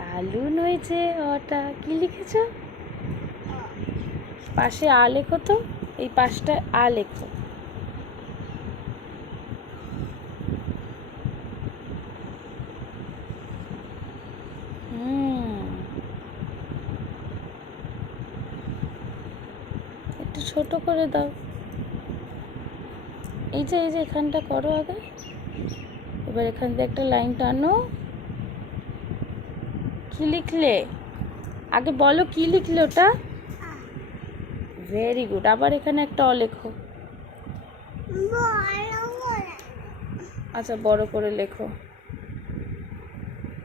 দারুণ হয়েছে। ওটা কি লিখেছো? পাশে আ লেখো তো, এই পাশটা আ লেখো। একটু ছোট করে দাও। এই যে এখানটা করো আগে। এবার এখান দিয়ে একটা লাইন টানো। কি লিখলে? আগে বলো কি লিখলে ওটা। Very good. আবার এখানে একটা অ লেখো। আচ্ছা, বড় করে লেখো।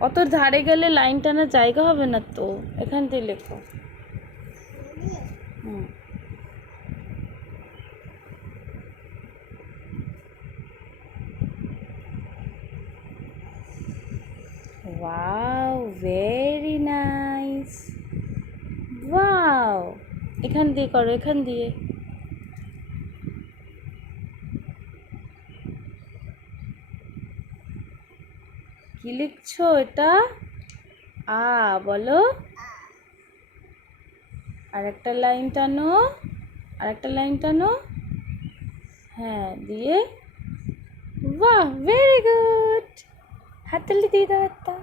অত ধারে গেলে লাইন টানার জায়গা হবে না তো, এখান দিয়ে লেখো। Wow, very nice. ওয়াও, এখান দিয়ে করো, এখান দিয়ে। কি লিখছো এটা? আ বলো। আরেকটা লাইন টানো, আরেকটা লাইন টানো। হ্যাঁ, দিয়ে। বাহ, ভেরি গুড। হাততালি দিয়ে দাও একটা।